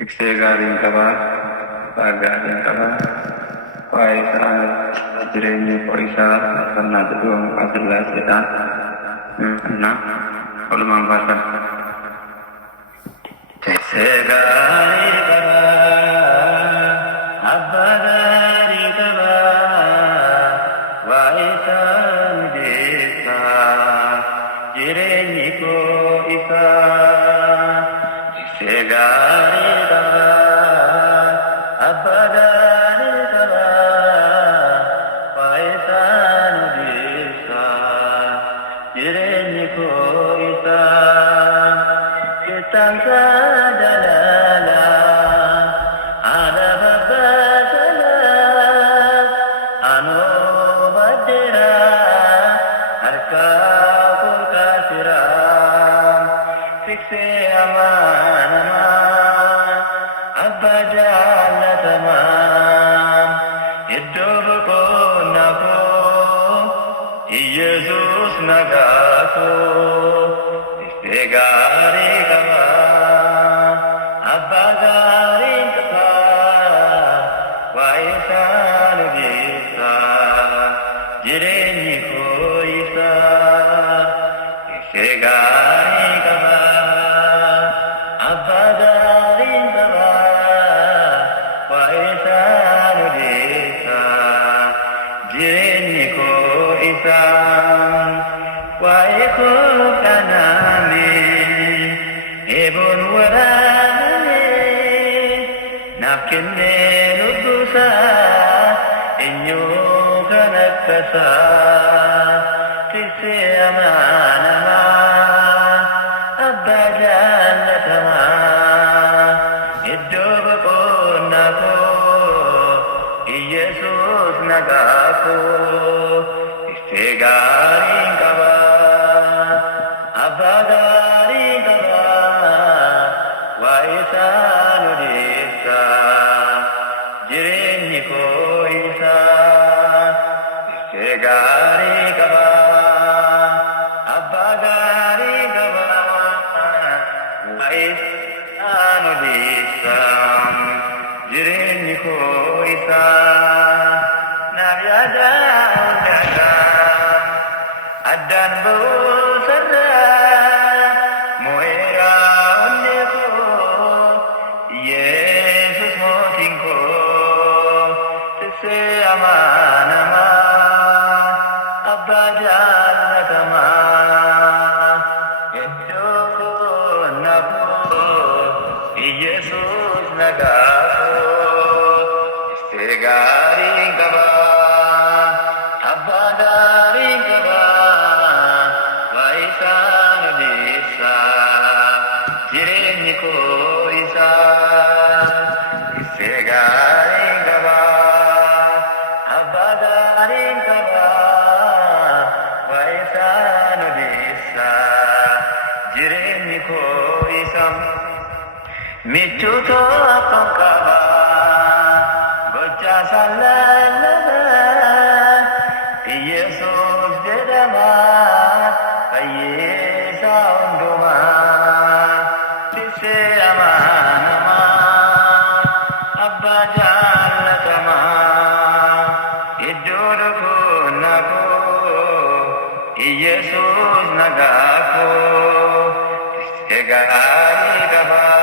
Tiksee gaariin qabaa, abbaa gaariin qabaa, waa'ee isaa jireenya isaa uffannaa jedhu maqaa sillaaseedhaan na walumaan baasan. Tiksee gaarii qabaa, abbaa gaarii qabaa, waa'ee isaa mijeessaa jireenyi koo isaa. Tiksee gaarii Yesus nagaku, tiksee gaarii qabaa, abbaa gaarii qabaa, waa'ee isaa mijeessaa jireenyi koo isaa. Tiksee gaarii qabaa, abbaa gaarii qabaa, waa'ee isaa mijeessaa jireenyi koo isaa. Waa'ee koo kanaame eeboon waraaname naaf kennee lubbuusaa eenyuu kan akkasaa. Tiksee amaanamaa abbaa jaallatamaa iddoo boqonnaa koo Yesus nagaa koo. Tiksee gaariin qabaa, abbaa gaarii qabaa, waa'ee isaa mijeessaa jireenyi koo isaa. Tiksee gaarii qabaa, abbaa gaarii qabaa, waa'ee isaa mijeessaa jireenyi koo isaa. Naaf yaadaa addaan boosarraa moo'eeraa onnee koo Yesus mootiin koo. Tiksee amaanamaa abbaa jaallatamaa iddoo boqonnaa koo Yesus nagaa koo. Tiksee gaariin qabaa, abbaa gaarii qabaa, waa'ee isaa mijeessaa jireenyi koo isaa. Tiksee gaarii qabaa, abbaa gaarii qabaa, waa'ee isaa mijeessaa jireenyi koo isaa. Michoota akkam qabaa gochaa saallalabaa Yesus jedhamaa fayyisaa hundumaa. Tiksee amaanamaa abbaa jaallatamaa iddoo boqonnaa koo Yesus nagaa koo. Tiksee gaarii qabaa,